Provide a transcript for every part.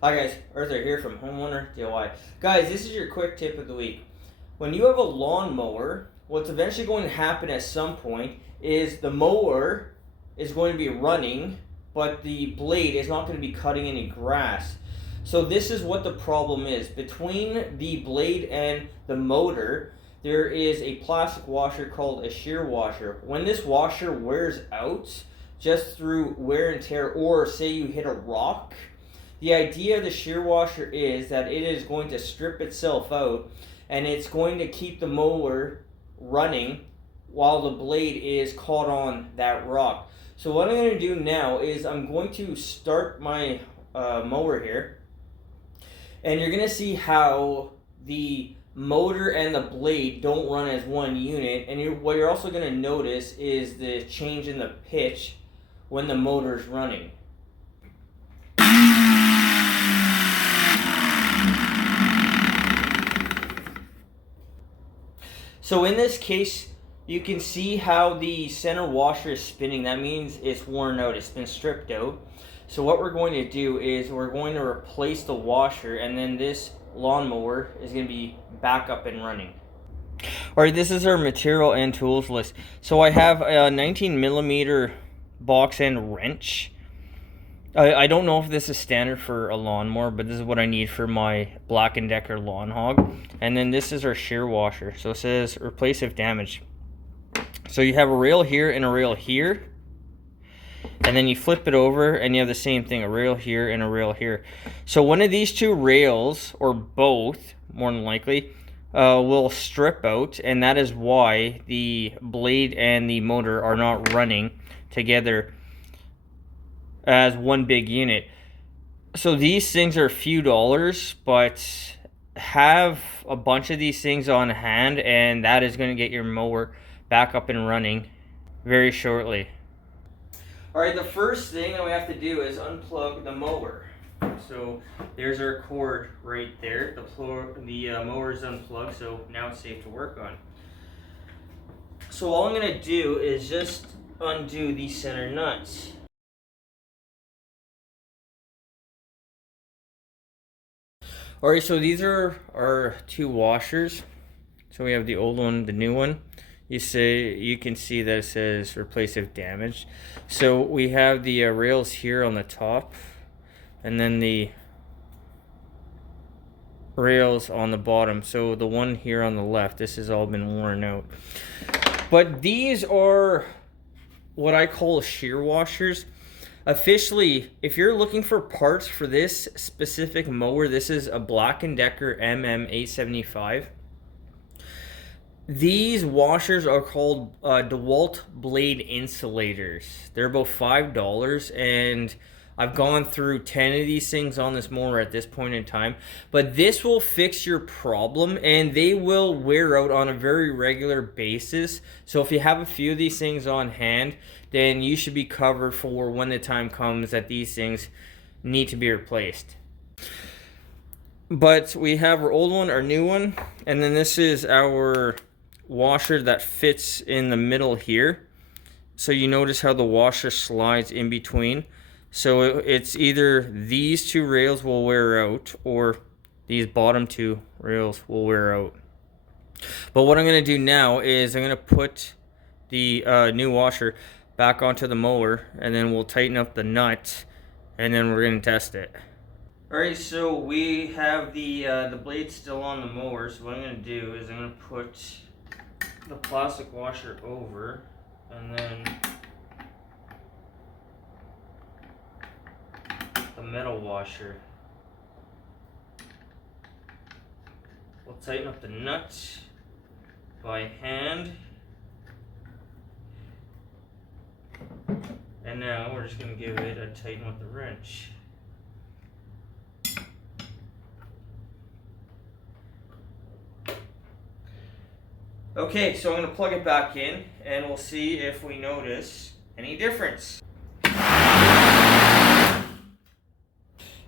Hi guys, Arthur here from Homeowner DIY. Guys, this is your quick tip of the week. When you have a lawnmower, what's eventually going to happen at some point is the mower is going to be running, but the blade is not going to be cutting any grass. So this is what the problem is. Between the blade and the motor, there is a plastic washer called a shear washer. When this washer wears out, just through wear and tear, or say you hit a rock, the idea of the shear washer is that it is going to strip itself out and it's going to keep the mower running while the blade is caught on that rock. So what I'm going to do now is I'm going to start my mower here, and you're going to see how the motor and the blade don't run as one unit, and what you're also going to notice is the change in the pitch when the motor is running. So in this case, you can see how the center washer is spinning. That means it's worn out, it's been stripped out. So what we're going to do is we're going to replace the washer, and then this lawnmower is going to be back up and running. Alright, this is our material and tools list. So I have a 19mm box end wrench. I don't know if this is standard for a lawnmower, but this is what I need for my Black & Decker lawn hog. And then this is our shear washer. So it says replace if damaged. So you have a rail here and a rail here. And then you flip it over and you have the same thing, a rail here and a rail here. So one of these two rails, or both, more than likely, will strip out. And that is why the blade and the motor are not running together as one big unit. So these things are a few dollars, but have a bunch of these things on hand, and that is going to get your mower back up and running very shortly. Alright, the first thing that we have to do is unplug the mower. So there's our cord right there. The mower is unplugged, so now it's safe to work on. So all I'm going to do is just undo these center nuts. Alright, so these are our two washers. So we have the old one, the new one. You can see that it says replace if damaged. So we have the rails here on the top, and then the rails on the bottom. So the one here on the left, this has all been worn out. But these are what I call shear washers. Officially, if you're looking for parts for this specific mower, this is a Black & Decker MM875. These washers are called DeWalt blade insulators. They're about $5, and I've gone through 10 of these things on this mower at this point in time. But this will fix your problem, and they will wear out on a very regular basis. So if you have a few of these things on hand, then you should be covered for when the time comes that these things need to be replaced. But we have our old one, our new one, and then this is our washer that fits in the middle here. So you notice how the washer slides in between. So it's either these two rails will wear out, or these bottom two rails will wear out. But what I'm going to do now is I'm going to put the new washer back onto the mower, and then we'll tighten up the nut, and then we're going to test it. Alright, so we have the blade still on the mower. So what I'm going to do is I'm going to put the plastic washer over, and then the metal washer. We'll tighten up the nut by hand. And now we're just going to give it a tighten with the wrench. Okay, so I'm going to plug it back in, and we'll see if we notice any difference.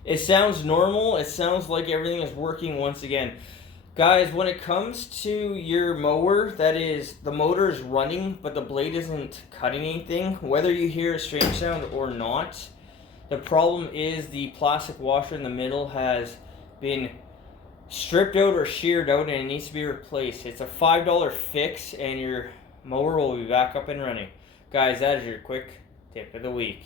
It sounds normal. It sounds like everything is working once again. Guys, when it comes to your mower, that is, the motor is running, but the blade isn't cutting anything, whether you hear a strange sound or not, The problem is the plastic washer in the middle has been stripped out or sheared out and it needs to be replaced. It's a $5 fix and your mower will be back up and running. Guys, that is your quick tip of the week.